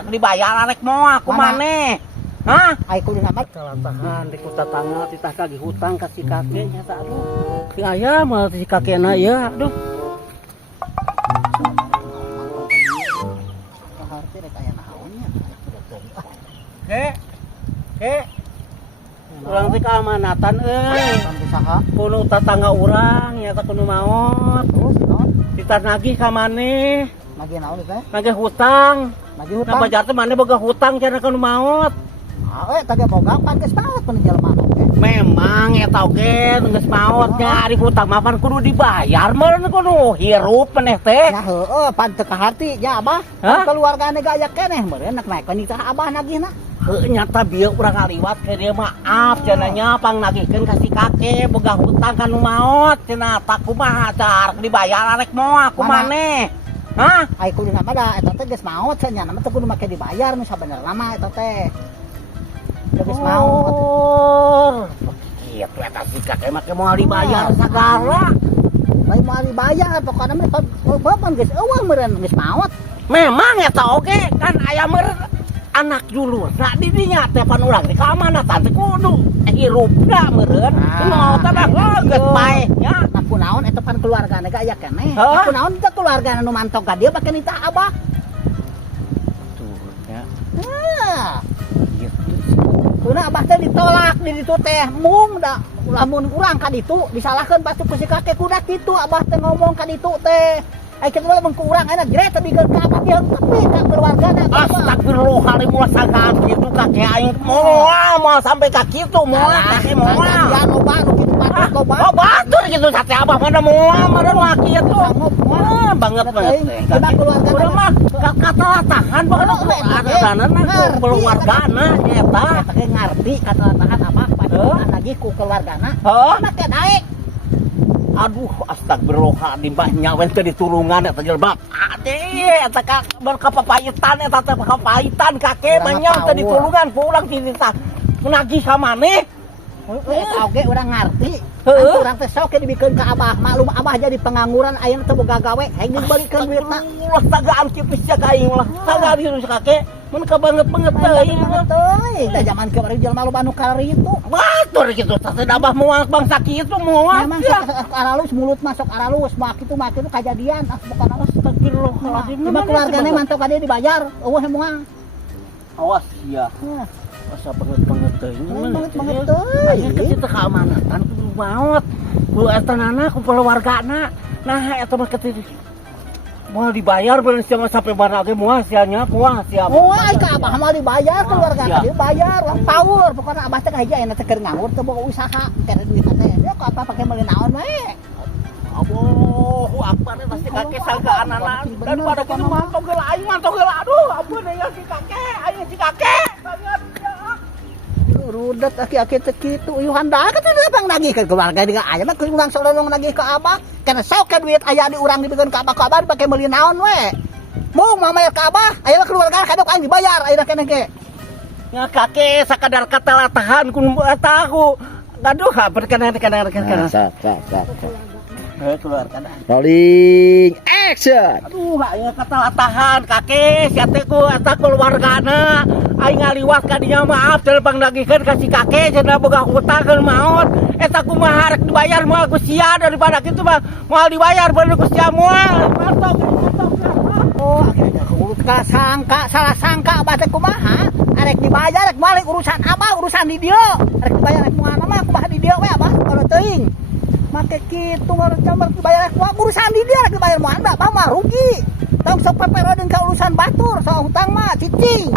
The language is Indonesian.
arek dibayar arek moal kumaneh. Hah? Ai kudu nama Kalatahan di kota tangga titah kagi hutang kasih kakeknya tak aduh. Si ayah mah si kakekna ya aduh. harti rek aya naonnya. Ke. Urang teh keamanatan euy. Kan usaha. Kudu tatangga urang nya tak kudu maot. Terus naon? Titah nagih ka maneh. Lagi naon teh? Nagih hutang. Lagi Nah hutang. bajar teh maneh boga hutang cenah kudu maot. Tadi boga pan geus maot mun jelema oke. Memang eta oge geus maotnya ari hutang mah pan kudu dibayar meureun kudu hirup maneh teh. Ya heueuh pan teu kahati nya Abah. Hah? Keluargane ge aya keneh meureun nak naik ka Abah nagihna. Heuh nyata bieu urang ngaliwat ke dia maaf cenanya pang nagihkeun ka si kakek boga hutang ka nu maot cenah tak kumaha car dibayar arek moal ku maneh. Hah? Ai kudu nama da eta teh geus maot nya nama teh kudu make dibayar nu sabenerna mah eta teh. Geus maot. Oh. Kitu eta si kakek make moal dibayar sagala. Lain mau dibayar pokoknya mah bapak geus eueuh meureun geus maot. Memang eta oge kan aya meureun anak julur nah di dinya teh pan urang teh keamanatan teh kudu hirupna meureun kumaha teh geus bae nya Naon eta pan keluargana ge aya keneh. Hah? Naon teh keluargana nu mantong ka dieu pake nitah Abah. tuh ya Hah. gitu Kuna Abah teh ditolak di ditu teh mung da lamun urang ka ditu disalahkeun pasti ku si kakek kuda kitu Abah teh ngomong ka ditu teh. Ai kitu lamun ku urang enak gere teh bigeun ka Abah dieu tapi ka keluargana ka Abah. astagfirullahaladzim moal sagaan kitu kakek aing moal sampai ka kitu moal kakek moal Ya loba nu kitu patut loba. oh batur gitu sate abah mana moal mana laki itu banget banget Coba keluargana. udah mah kata tahan banget ada dana keluargana nyata Eta ge ngarti kata tahan Abah pada lagi ku keluargana. Hah? Anak teh daek. aduh astagfirullahaladzim mbah nyawen teh ditulungan eta jelbab ade eta ka berkapapayitan eta teh kapahitan kakek Urang mah teh tahu. ditulungan pulang dititah nagih ka maneh Eta oge urang ngarti. Heueuh. Urang teh sok dibikeun ka Abah. Maklum Abah jadi pengangguran ayeuna teu boga gawe, hayang dibalikeun duitna. Ulah tagaan tipis ya kaing ulah tagaan hirus kakek mun ka banget teuing Banget teuing. Da zaman kemarin jelema loba nu karitu. batur kitu teh abah moal bangsa kitu moal Memang sok aralus mulut masuk aralus mah kitu kajadian bukan awas. astagfirullahaladzim Cuma keluargane mantau ka dieu dibayar. Eueuh moal. awas ya Hah, asa banget teuing banget teuing. aya kita keamanatan kudu maot ku etanana ku keluargana nah eta mah kitu moal dibayar bener sia sampai mana ge moal sianya moal sia Oh, ai ka Abah mah dibayar keluarga Siap. teh dibayar uang power pokoknya Abah teh hiji ayeuna teh keur nganggur teu boga usaha kere duit teh. Ya kok apa pake meuli naon we. Allahu Akbar pasti kakek sagaan anak daripada kitu mantong geula aing mantong geula aduh ampun ya si kakek aing si kakek banget ya Rudet aki-aki teh kitu uyuhan da teh bang nagih ke keluarga di aya mah urang sololong nagih ke Abah. Kana sok ke duit aya di urang dibikeun ka Abah dipake meuli naon we. Mung mamayar ka Abah, aya mah keluarga kadok aing dibayar ayeuna keneh ge. ya kakek sakadar kata latahan kun tahu aduh hampir kana keluarga Rolling action. aduh aing kata latahan kakek sia teh ku eta keluargana aing ngaliwat ka dinya maaf teu pang nagihkeun ka si kakek cenah boga hutang keur maot eta kumaha harek dibayar moal ku sia daripada kitu mah moal dibayar bener ku sia moal mantap Oh, akhirnya ka sangka salah sangka Abah teh kumaha? Arek dibayar rek balik urusan Abah urusan di dieu. Arek dibayar rek moal mah kumaha di dieu we Abah kalau teuing. Make kitu ngaruh camar dibayar rek moal urusan di dieu rek dibayar moal Abah mah rugi. Tong sok peperodeun ka urusan batur soal hutang mah cicing.